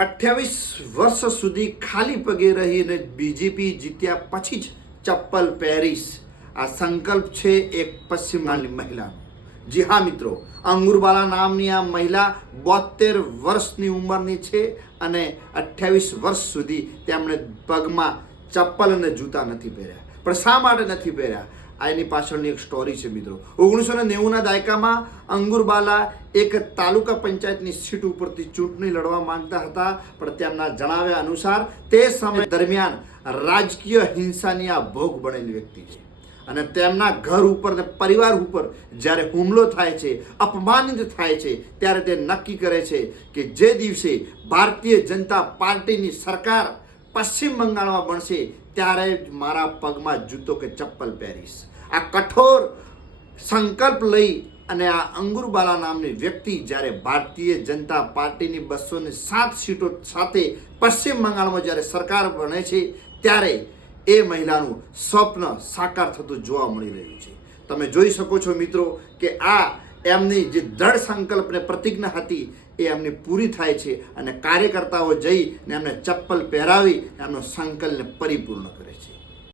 28 વર્ષ સુધી ખાલી પગે રહીને બીજેપી જીત્યા પછી જ ચપ્પલ પહેરીશ, આ સંકલ્પ છે એક પશ્ચિમ બંગાળની મહિલાનો. જી હા મિત્રો, અંગુરબાલા નામની આ મહિલા 72 વર્ષની ઉંમરની છે અને 28 વર્ષ સુધી તેમણે પગમાં ચપ્પલ અને જૂતા નથી પહેર્યા. પણ શા માટે નથી પહેર્યા? આ એની પાછળની એક સ્ટોરી છે મિત્રો. 1990ના દાયકામાં અંગુરબાલા એક તાલુકા પંચાયતની સીટ ઉપરથી ચૂંટણી લડવા માંગતા હતા, પણ તેમના જણાવ્યા અનુસાર તે સમય દરમિયાન રાજકીય હિંસાની આ ભોગ બનેલી વ્યક્તિ છે અને તેમના ઘર ઉપર ને પરિવાર ઉપર જ્યારે હુમલો થાય છે, અપમાનિત થાય છે, ત્યારે તે નક્કી કરે છે કે જે દિવસે ભારતીય જનતા પાર્ટીની સરકાર પશ્ચિમ બંગાળમાં બનશે ત્યારે જ મારા પગમાં જૂતો કે ચપ્પલ પહેરીશ. આ કઠોર સંકલ્પ લઈ અને આ અંગુરબાલા નામની વ્યક્તિ જ્યારે ભારતીય જનતા પાર્ટીની 207 સીટો સાથે પશ્ચિમ બંગાળમાં જ્યારે સરકાર બને છે ત્યારે એ મહિલાનું સ્વપ્ન સાકાર થતું જોવા મળી રહ્યું છે. તમે જોઈ શકો છો મિત્રો કે આ એમની જે દૃઢ સંકલ્પને પ્રતિજ્ઞા હતી એ એમની પૂરી થાય છે અને કાર્યકર્તાઓ જઈને એમને ચપ્પલ પહેરાવી એમનો સંકલ્પને પરિપૂર્ણ કરે છે.